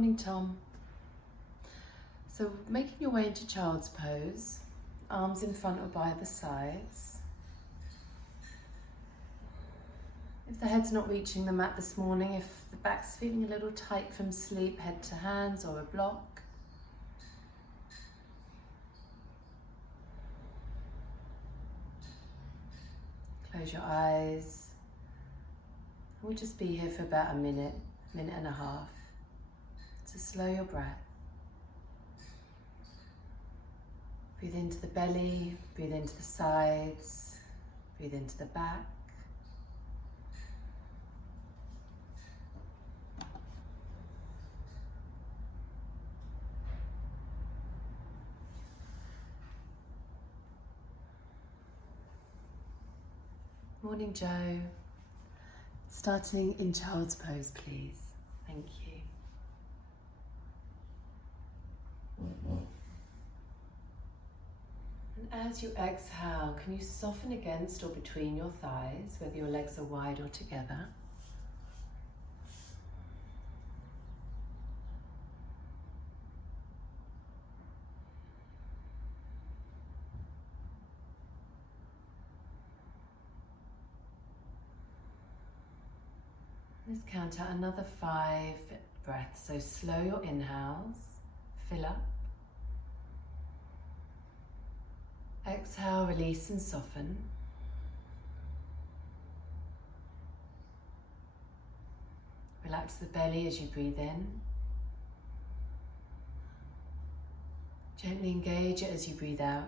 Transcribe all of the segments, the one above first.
Morning, Tom. So making your way into child's pose, arms in front or by the sides. If the head's not reaching the mat this morning, if the back's feeling a little tight from sleep, head to hands or a block. Close your eyes. We'll just be here for about a minute and a half. So slow your breath. Breathe into the belly, breathe into the sides, breathe into the back. Morning, Joe. Starting in child's pose, please. Thank you. And as you exhale, can you soften against or between your thighs, whether your legs are wide or together? Let's count out another 5 breaths. So slow your inhales, fill up. Exhale, release and soften. Relax the belly as you breathe in. Gently engage it as you breathe out.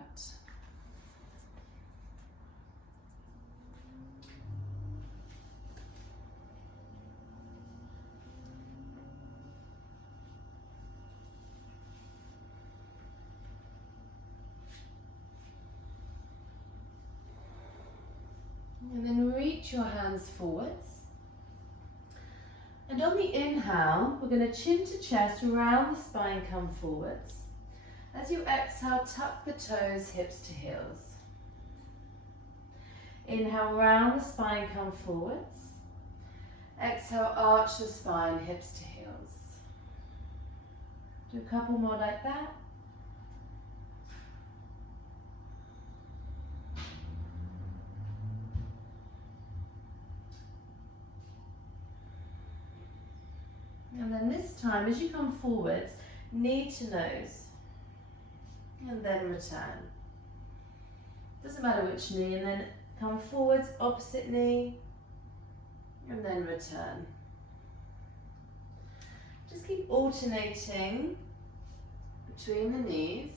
And then reach your hands forwards. And on the inhale, we're going to chin to chest, round the spine, come forwards. As you exhale, tuck the toes, hips to heels. Inhale, round the spine, come forwards. Exhale, arch the spine, hips to heels. Do a couple more like that. And then this time, as you come forwards, knee to nose, and then return. Doesn't matter which knee, and then come forwards, opposite knee, and then return. Just keep alternating between the knees.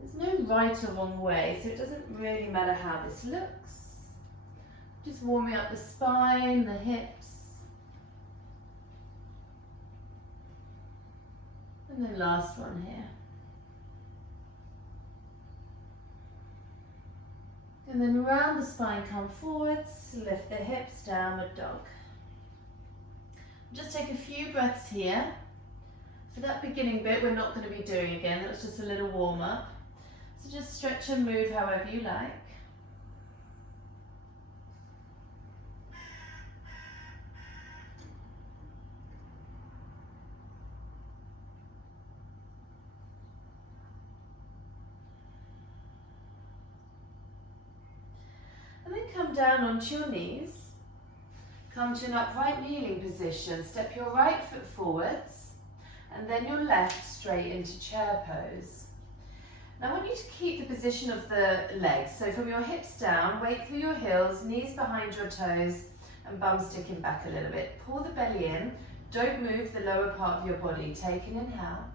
There's no right or wrong way, so it doesn't really matter how this looks. Just warming up the spine, the hips. And then last one here. And then round the spine, come forwards, lift the hips, downward dog. Just take a few breaths here. So that beginning bit we're not going to be doing again, that was just a little warm up. So just stretch and move however you like. And then come down onto your knees. Come to an upright kneeling position. Step your right foot forwards and then your left straight into chair pose. Now I want you to keep the position of the legs. So from your hips down, weight through your heels, knees behind your toes and bum sticking back a little bit. Pull the belly in. Don't move the lower part of your body. Take an inhale.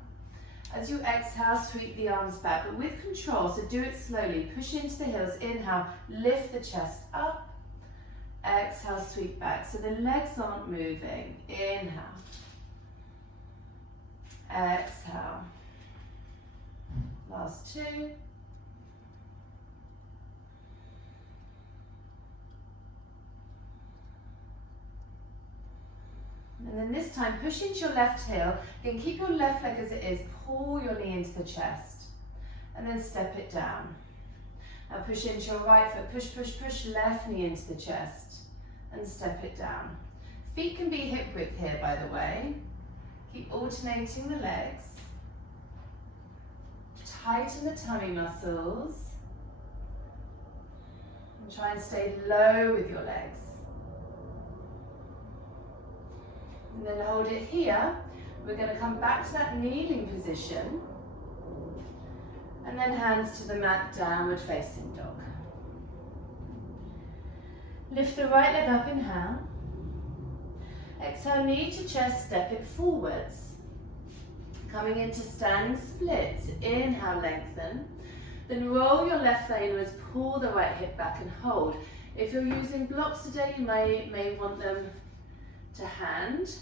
As you exhale, sweep the arms back, but with control, so do it slowly. Push into the heels, inhale, lift the chest up. Exhale, sweep back. So the legs aren't moving. Inhale. Exhale. Last 2. And then this time, push into your left heel. Again, keep your left leg as it is. Pull your knee into the chest. And then step it down. Now push into your right foot. Push, push, push. Left knee into the chest. And step it down. Feet can be hip width here, by the way. Keep alternating the legs. Tighten the tummy muscles. And try and stay low with your legs. And then hold it here. We're going to come back to that kneeling position. And then hands to the mat, downward facing dog. Lift the right leg up, inhale. Exhale, knee to chest, step it forwards. Coming into standing splits, inhale, lengthen. Then roll your left thigh inwards, pull the right hip back and hold. If you're using blocks today, you may want them to hand.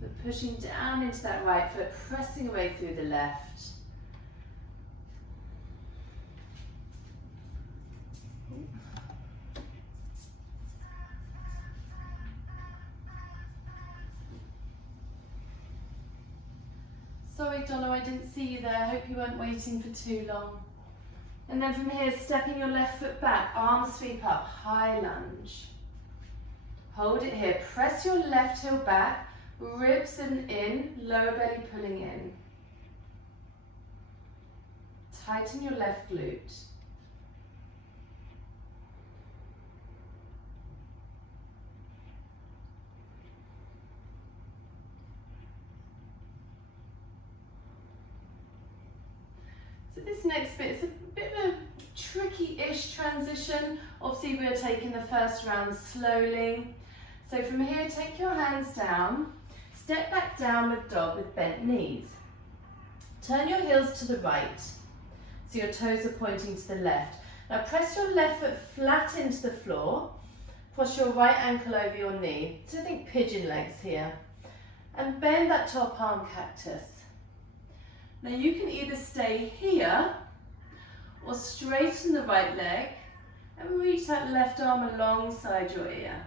But pushing down into that right foot, pressing away through the left. Sorry, Donna, I didn't see you there. I hope you weren't waiting for too long. And then from here, stepping your left foot back, arms sweep up, high lunge. Hold it here. Press your left heel back, ribs and in, lower belly pulling in. Tighten your left glute. So this next bit is a bit of a tricky-ish transition. Obviously we're taking the first round slowly. So from here, take your hands down, step back downward dog with bent knees. Turn your heels to the right, so your toes are pointing to the left. Now press your left foot flat into the floor, cross your right ankle over your knee. So think pigeon legs here. And bend that top arm cactus. Now you can either stay here or straighten the right leg and reach that left arm alongside your ear.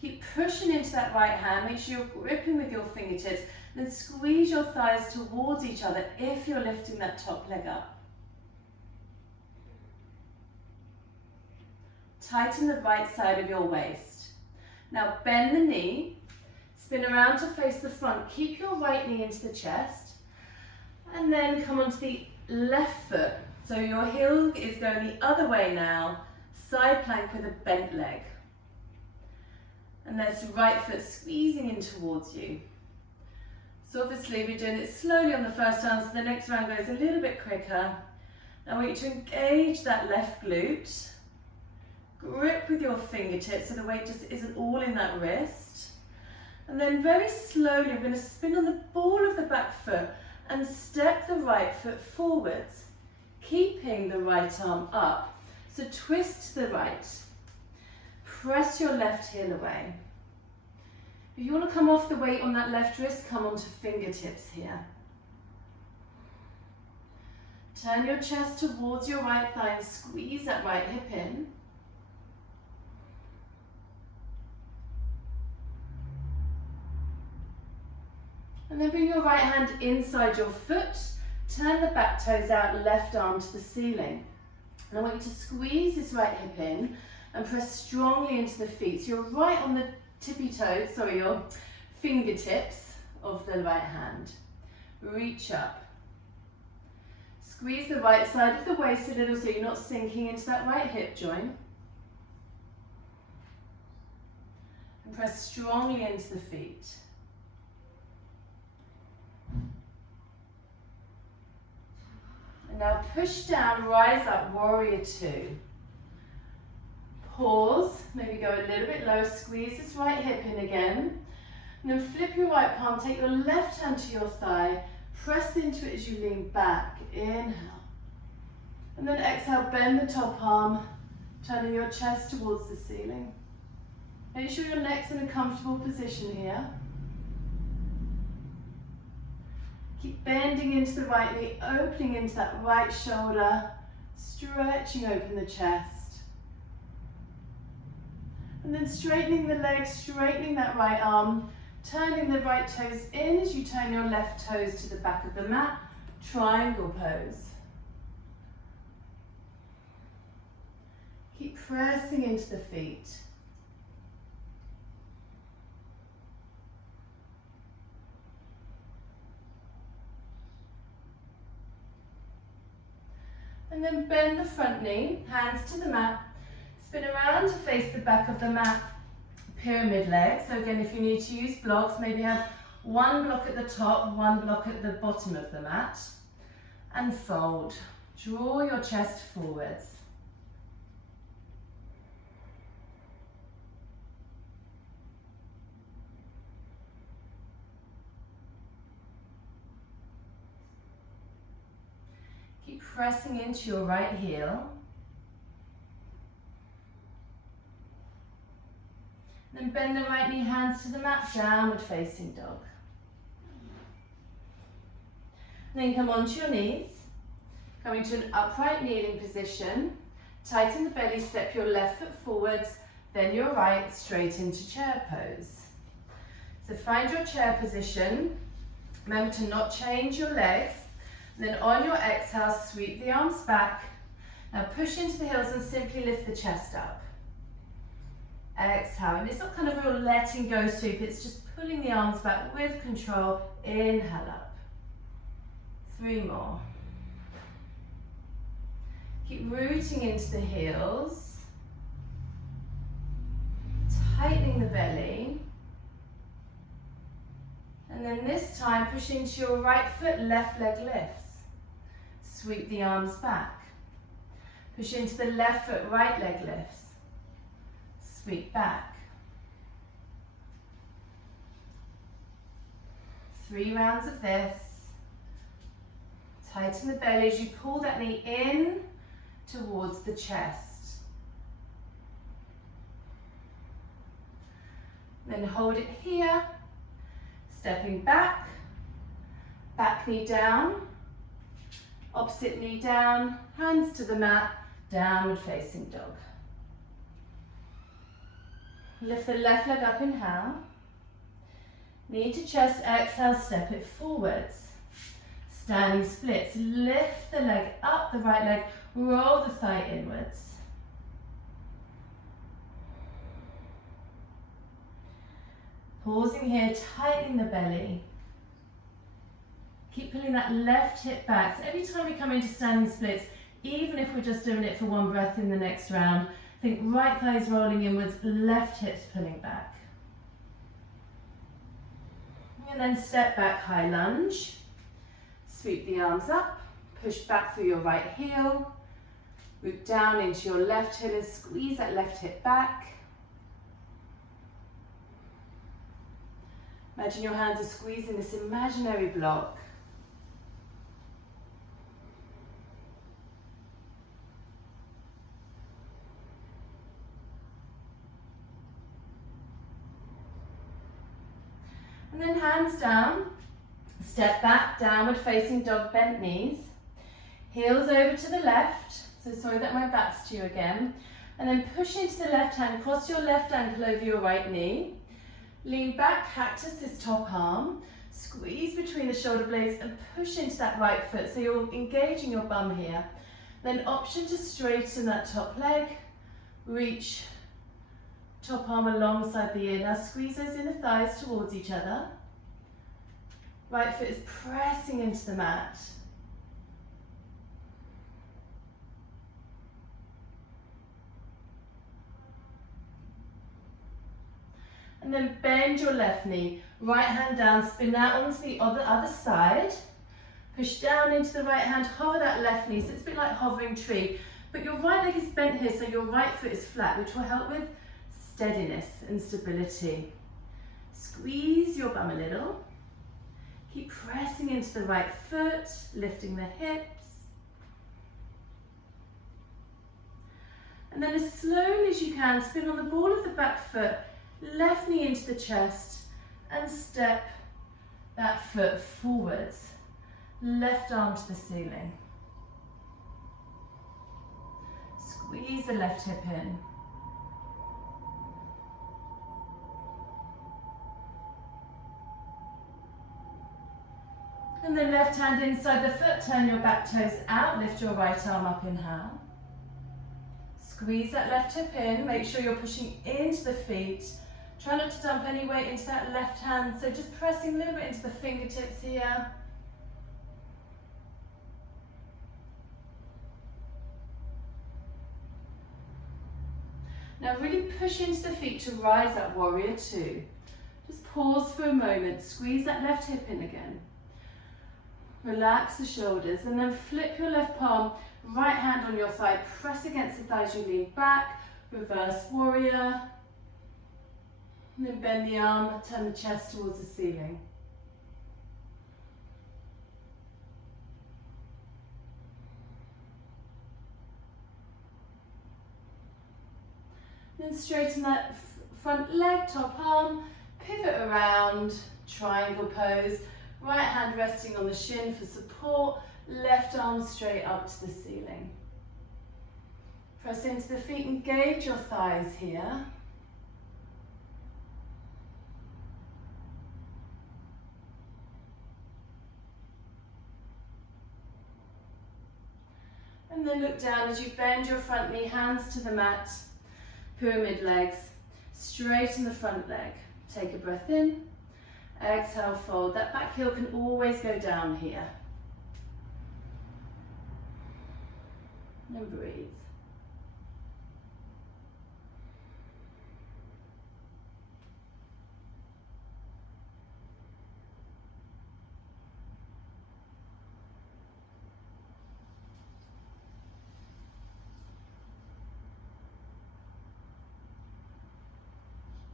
Keep pushing into that right hand, make sure you're gripping with your fingertips, then squeeze your thighs towards each other if you're lifting that top leg up. Tighten the right side of your waist. Now bend the knee, spin around to face the front, keep your right knee into the chest, and then come onto the left foot. So your heel is going the other way now, side plank with a bent leg. And there's the right foot squeezing in towards you. So obviously we're doing it slowly on the first round, so the next round goes a little bit quicker. Now I want you to engage that left glute. Grip with your fingertips so the weight just isn't all in that wrist. And then very slowly we're going to spin on the ball of the back foot and step the right foot forwards, keeping the right arm up. So twist to the right. Press your left heel away. If you want to come off the weight on that left wrist, come onto fingertips here. Turn your chest towards your right thigh and squeeze that right hip in. And then bring your right hand inside your foot, turn the back toes out, left arm to the ceiling. And I want you to squeeze this right hip in and press strongly into the feet. So you're right on the tippy toes, your fingertips of the right hand. Reach up. Squeeze the right side of the waist a little so you're not sinking into that right hip joint. And press strongly into the feet. And now push down, rise up, warrior two. Pause, maybe go a little bit lower, squeeze this right hip in again. And then flip your right palm, take your left hand to your thigh, press into it as you lean back, inhale. And then exhale, bend the top arm, turning your chest towards the ceiling. Make sure your neck's in a comfortable position here. Keep bending into the right knee, opening into that right shoulder, stretching open the chest. And then straightening the legs, straightening that right arm, turning the right toes in as you turn your left toes to the back of the mat, triangle pose. Keep pressing into the feet. And then bend the front knee, hands to the mat. Spin around to face the back of the mat, pyramid leg. So again, if you need to use blocks, maybe have one block at the top, one block at the bottom of the mat. And fold. Draw your chest forwards. Keep pressing into your right heel. Then bend the right knee, hands to the mat, downward facing dog. Then come onto your knees, coming to an upright kneeling position. Tighten the belly, step your left foot forwards, then your right straight into chair pose. So find your chair position. Remember to not change your legs. Then on your exhale, sweep the arms back. Now push into the heels and simply lift the chest up. Exhale, and it's not kind of a real letting go sweep, it's just pulling the arms back with control. Inhale up. 3 more. Keep rooting into the heels. Tightening the belly. And then this time, push into your right foot, left leg lifts. Sweep the arms back. Push into the left foot, right leg lifts. Sweep back. 3 rounds of this. Tighten the belly as you pull that knee in towards the chest. Then hold it here. Stepping back. Back knee down. Opposite knee down. Hands to the mat. Downward facing dog. Lift the left leg up, inhale. Knee to chest, exhale, step it forwards. Standing splits, lift the leg up, the right leg, roll the thigh inwards. Pausing here, tightening the belly. Keep pulling that left hip back. So every time we come into standing splits, even if we're just doing it for 1 breath in the next round, think right thighs rolling inwards, left hips pulling back. And then step back, high lunge. Sweep the arms up, push back through your right heel. Root down into your left heel and squeeze that left hip back. Imagine your hands are squeezing this imaginary block. And then hands down, step back, downward facing dog, bent knees. Heels over to the left, so sorry that my back's to you again. And then push into the left hand, cross your left ankle over your right knee. Lean back, cactus this top arm. Squeeze between the shoulder blades and push into that right foot, so you're engaging your bum here. Then option to straighten that top leg, reach top arm alongside the ear. Now squeeze those inner thighs towards each other. Right foot is pressing into the mat. And then bend your left knee. Right hand down, spin that onto the other side. Push down into the right hand, hover that left knee. So it's a bit like hovering tree. But your right leg is bent here, so your right foot is flat, which will help with steadiness and stability. Squeeze your bum a little. Keep pressing into the right foot, lifting the hips. And then as slowly as you can, spin on the ball of the back foot, left knee into the chest, and step that foot forwards. Left arm to the ceiling. Squeeze the left hip in. And then left hand inside the foot, turn your back toes out, lift your right arm up, inhale. Squeeze that left hip in, make sure you're pushing into the feet. Try not to dump any weight into that left hand, so just pressing a little bit into the fingertips here. Now really push into the feet to rise up, warrior two. Just pause for a moment, squeeze that left hip in again. Relax the shoulders and then flip your left palm, right hand on your thigh, press against the thighs, you lean back, reverse warrior. And then bend the arm, turn the chest towards the ceiling. Then straighten that front leg, top arm, pivot around, triangle pose. Right hand resting on the shin for support, left arm straight up to the ceiling. Press into the feet, engage your thighs here. And then look down as you bend your front knee, hands to the mat, pyramid legs, straighten the front leg. Take a breath in. Exhale, fold. That back heel can always go down here. And breathe.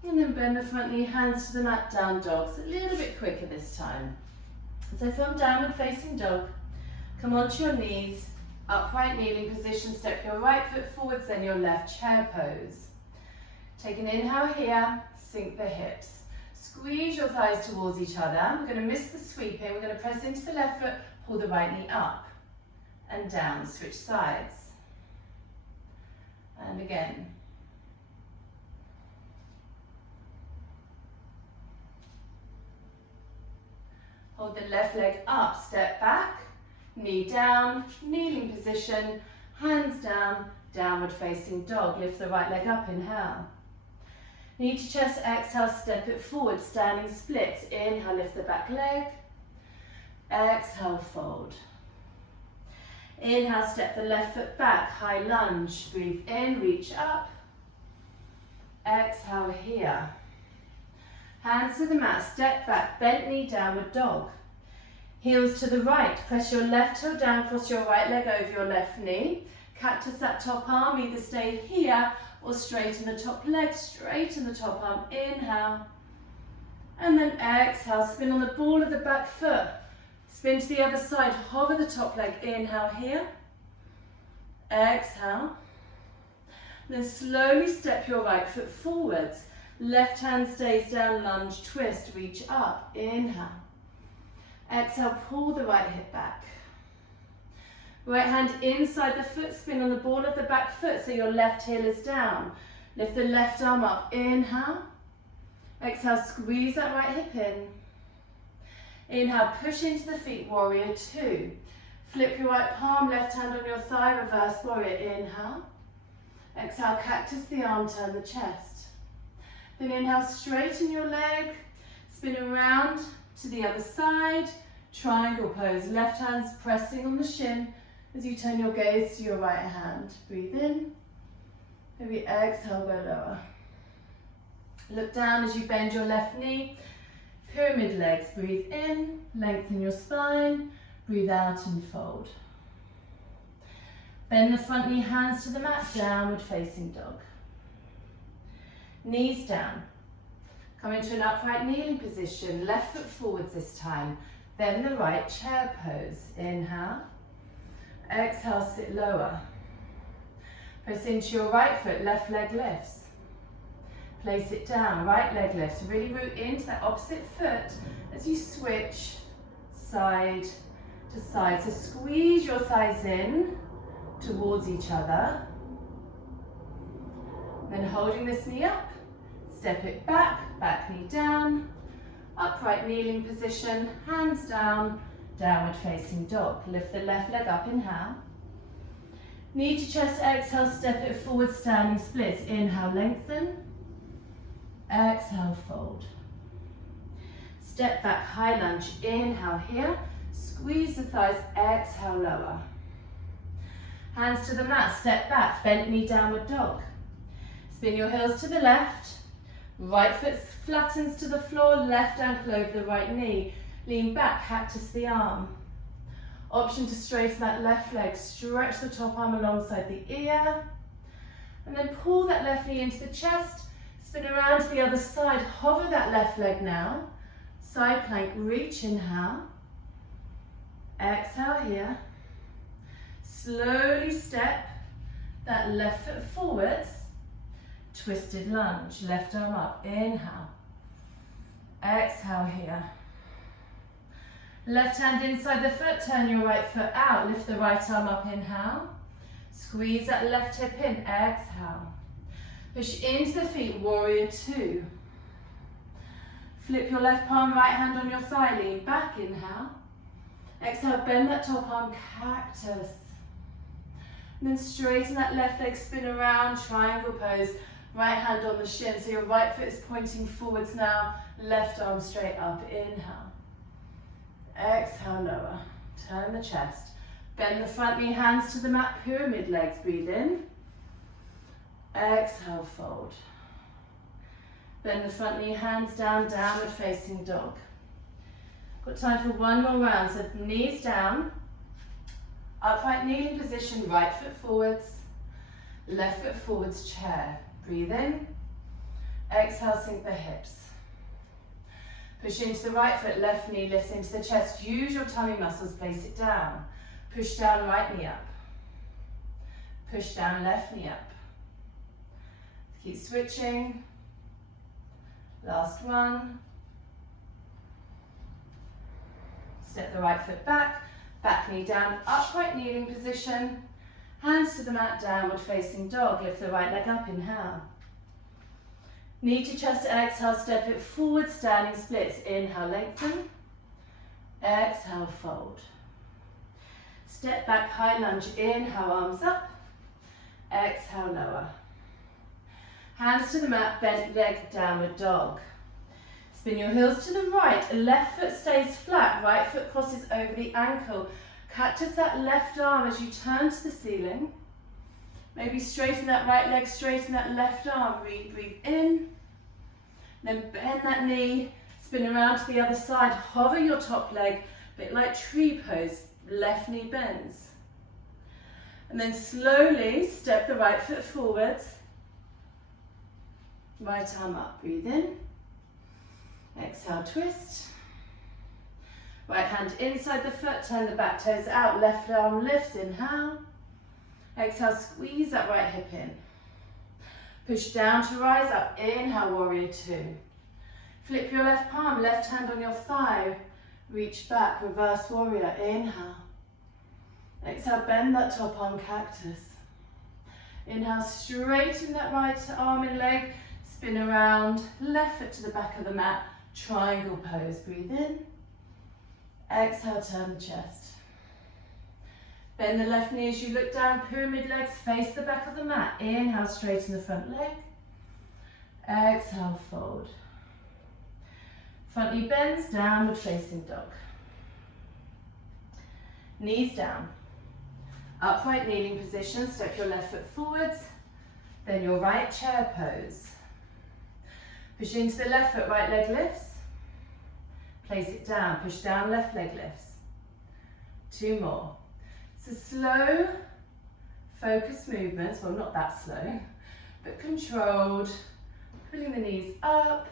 And then bend the front knee, hands to the mat, down dog. It's a little bit quicker this time. So from downward facing dog, come onto your knees, upright kneeling position, step your right foot forwards, then your left chair pose. Take an inhale here, sink the hips. Squeeze your thighs towards each other. We're going to miss the sweep here. We're going to press into the left foot, pull the right knee up and down, switch sides. And again. Hold the left leg up, step back, knee down, kneeling position, hands down, downward facing dog. Lift the right leg up, inhale. Knee to chest, exhale, step it forward, standing splits. Inhale, lift the back leg. Exhale, fold. Inhale, step the left foot back, high lunge. Breathe in, reach up. Exhale here. Hands to the mat, step back, bent knee, downward dog. Heels to the right, press your left toe down, cross your right leg over your left knee. Cactus that top arm, either stay here or straighten the top leg, straighten the top arm, inhale. And then exhale, spin on the ball of the back foot. Spin to the other side, hover the top leg, inhale here. Exhale. Then slowly step your right foot forwards. Left hand stays down, lunge, twist, reach up, inhale. Exhale, pull the right hip back. Right hand inside the foot, spin on the ball of the back foot so your left heel is down. Lift the left arm up, inhale. Exhale, squeeze that right hip in. Inhale, push into the feet, warrior two. Flip your right palm, left hand on your thigh, reverse warrior, inhale. Exhale, cactus the arm, turn the chest. Then inhale, straighten your leg, spin around to the other side, triangle pose, left hand's pressing on the shin as you turn your gaze to your right hand. Breathe in, maybe exhale, go lower. Look down as you bend your left knee, pyramid legs, breathe in, lengthen your spine, breathe out and fold. Bend the front knee, hands to the mat, downward facing dog. Knees down. Come into an upright kneeling position, left foot forwards this time. Then the right chair pose. Inhale. Exhale, sit lower. Press into your right foot, left leg lifts. Place it down, right leg lifts. Really root into that opposite foot as you switch side to side. So squeeze your thighs in towards each other. Then holding this knee up, step it back, back knee down, upright kneeling position, hands down, downward facing dog. Lift the left leg up, inhale. Knee to chest, exhale, step it forward, standing splits. Inhale, lengthen. Exhale, fold. Step back, high lunge, inhale here. Squeeze the thighs, exhale, lower. Hands to the mat, step back, bent knee, downward dog. Spin your heels to the left. Right foot flattens to the floor, left ankle over the right knee. Lean back, cactus the arm. Option to straighten that left leg. Stretch the top arm alongside the ear. And then pull that left knee into the chest. Spin around to the other side. Hover that left leg now. Side plank, reach, inhale. Exhale here. Slowly step that left foot forwards. Twisted lunge, left arm up, inhale. Exhale here. Left hand inside the foot, turn your right foot out, lift the right arm up, inhale. Squeeze that left hip in, exhale. Push into the feet, warrior two. Flip your left palm, right hand on your thigh, lean back, inhale. Exhale, bend that top arm, cactus. And then straighten that left leg, spin around, triangle pose. Right hand on the shin, so your right foot is pointing forwards now, left arm straight up, inhale. Exhale, lower, turn the chest. Bend the front knee, hands to the mat, pyramid legs, breathe in. Exhale, fold. Bend the front knee, hands down, downward facing dog. Got time for one more round, so knees down. Upright kneeling position, right foot forwards, left foot forwards, chair. Breathe in, exhale, sink the hips. Push into the right foot, left knee lifts into the chest. Use your tummy muscles, place it down. Push down, right knee up. Push down, left knee up. Keep switching. Last one. Step the right foot back, back knee down, upright kneeling position. Hands to the mat, downward facing dog. Lift the right leg up, inhale. Knee to chest, exhale, step it forward, standing splits. Inhale, lengthen. Exhale, fold. Step back, high lunge. Inhale, arms up. Exhale, lower. Hands to the mat, bent leg, downward dog. Spin your heels to the right. Left foot stays flat, right foot crosses over the ankle. Cactus that left arm as you turn to the ceiling. Maybe straighten that right leg, straighten that left arm. Breathe in. Then bend that knee, spin around to the other side. Hover your top leg, a bit like tree pose. Left knee bends. And then slowly step the right foot forwards. Right arm up. Breathe in. Exhale, twist. Right hand inside the foot, turn the back toes out, left arm lifts, inhale. Exhale, squeeze that right hip in. Push down to rise up, inhale, warrior two. Flip your left palm, left hand on your thigh, reach back, reverse warrior, inhale. Exhale, bend that top arm, cactus. Inhale, straighten that right arm and leg, spin around, left foot to the back of the mat, triangle pose, breathe in. Exhale, turn the chest. Bend the left knee as you look down, pyramid legs, face the back of the mat. Inhale, straighten the front leg. Exhale, fold. Front knee bends, downward facing dog. Knees down. Upright kneeling position, step your left foot forwards, then your right chair pose. Push into the left foot, right leg lifts. Place it down, push down, left leg lifts. Two more. So slow, focused movements, well not that slow, but controlled. Pulling the knees up,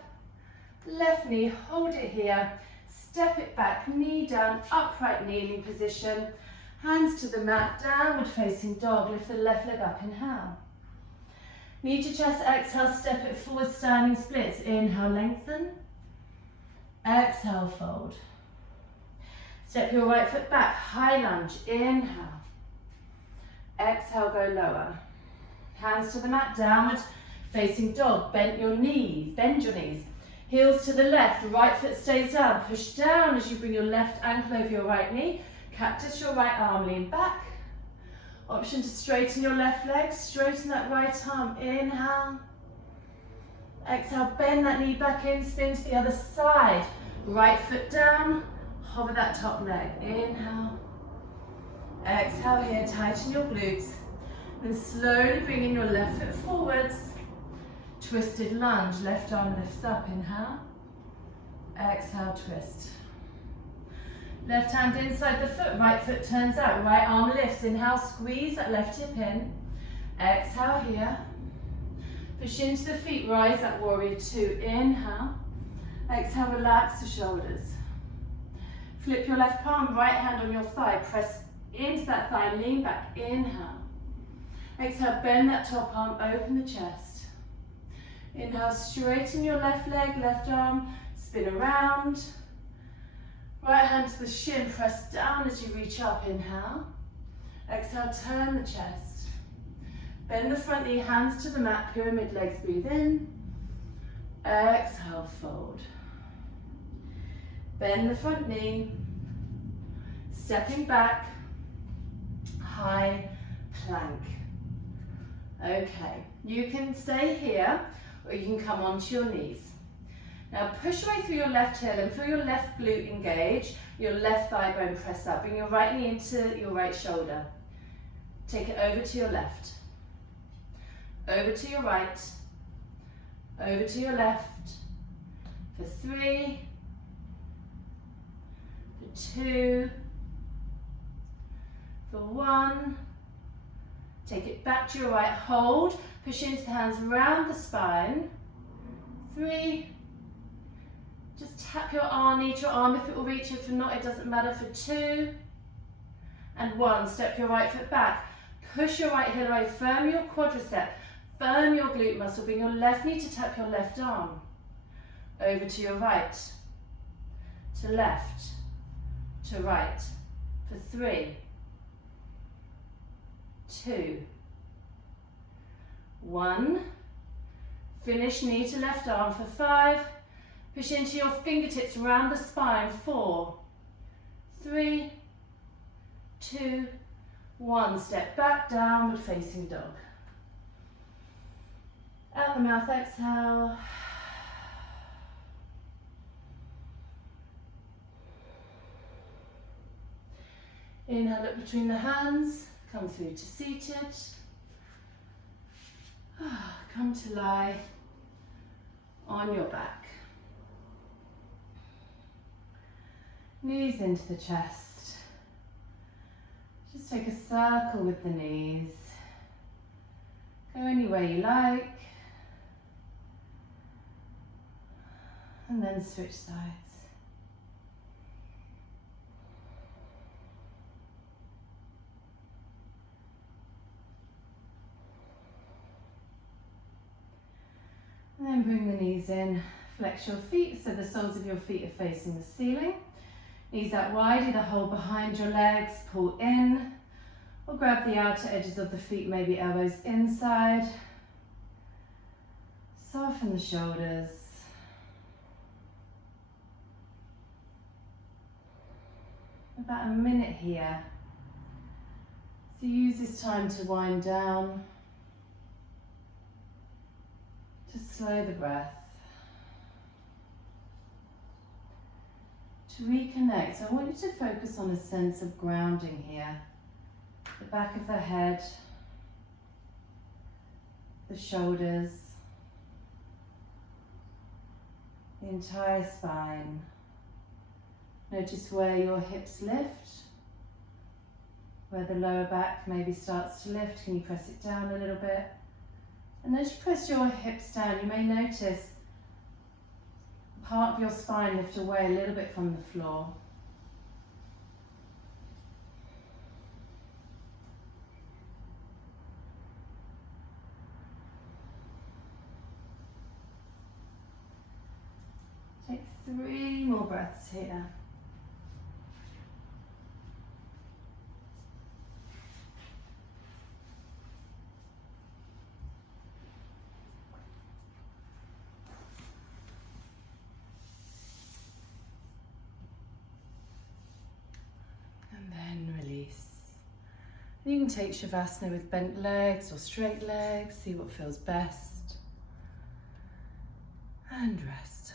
left knee, hold it here, step it back, knee down, upright kneeling position. Hands to the mat, downward facing dog, lift the left leg up, inhale. Knee to chest, exhale, step it forward, standing splits. Inhale, lengthen. Exhale, fold. Step your right foot back, high lunge, inhale. Exhale, go lower. Hands to the mat, downward facing dog, bend your knees. Heels to the left, right foot stays down, push down as you bring your left ankle over your right knee. Cactus your right arm, lean back. Option to straighten your left leg, straighten that right arm, inhale. Exhale, bend that knee back in, spin to the other side. Right foot down, hover that top leg, inhale. Exhale here, tighten your glutes. Then slowly bring in your left foot forwards. Twisted lunge, left arm lifts up, inhale. Exhale, twist. Left hand inside the foot, right foot turns out, right arm lifts. Inhale, squeeze that left hip in. Exhale here. Push into the feet, rise up, warrior two. Inhale. Exhale, relax the shoulders. Flip your left palm, right hand on your thigh. Press into that thigh, lean back. Inhale. Exhale, bend that top arm, open the chest. Inhale, straighten your left leg, left arm, spin around. Right hand to the shin, press down as you reach up. Inhale. Exhale, turn the chest. Bend the front knee, hands to the mat, pyramid legs, breathe in. Exhale, fold. Bend the front knee. Stepping back, high plank. Okay, you can stay here or you can come onto your knees. Now push away through your left heel and feel your left glute engage, your left thigh bone press up. Bring your right knee into your right shoulder. Take it over to your left, over to your right, over to your left, for 3, for 2, for 1. Take it back to your right, hold, push into the hands around the spine. 3, just tap your arm, need your arm if it will reach, if not it doesn't matter, for 2, and 1. Step your right foot back, push your right heel away, firm your quadricep, firm your glute muscle, bring your left knee to tap your left arm. Over to your right, to left, to right, for 3, 2, 1. Finish knee to left arm for 5. Push into your fingertips around the spine. 4, 3, 2, 1. Step back, downward facing dog. Out the mouth, exhale. Inhale, look between the hands. Come through to seated. Come to lie on your back. Knees into the chest. Just take a circle with the knees. Go anywhere you like. And then switch sides. And then bring the knees in, flex your feet so the soles of your feet are facing the ceiling. Knees out wide, either hold behind your legs, pull in, or grab the outer edges of the feet, maybe elbows inside. Soften the shoulders. About a minute here. So use this time to wind down. To slow the breath. To reconnect, I want you to focus on a sense of grounding here. The back of the head, the shoulders, the entire spine. Notice where your hips lift, where the lower back maybe starts to lift. Can you press it down a little bit? And as you press your hips down, you may notice part of your spine lift away a little bit from the floor. Take 3 more breaths here. You can take Shavasana with bent legs or straight legs, see what feels best, and rest.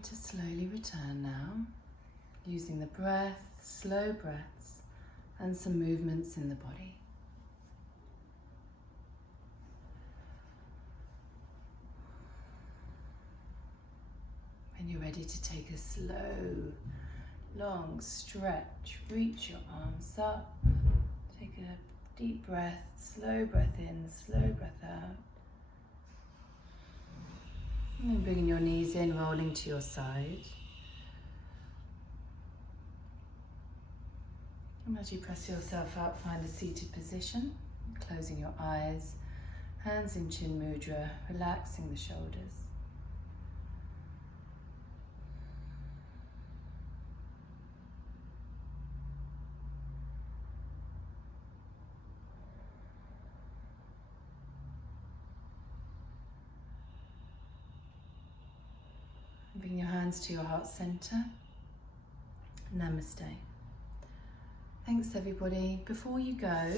Begin to slowly return now, using the breath, slow breaths, and some movements in the body. When you're ready to take a slow, long stretch, reach your arms up, take a deep breath, slow breath in, slow breath out. And then bringing your knees in, rolling to your side. And as you press yourself up, find a seated position, closing your eyes, hands in Chin Mudra, relaxing the shoulders. Bring your hands to your heart center. Namaste. Thanks everybody. Before you go,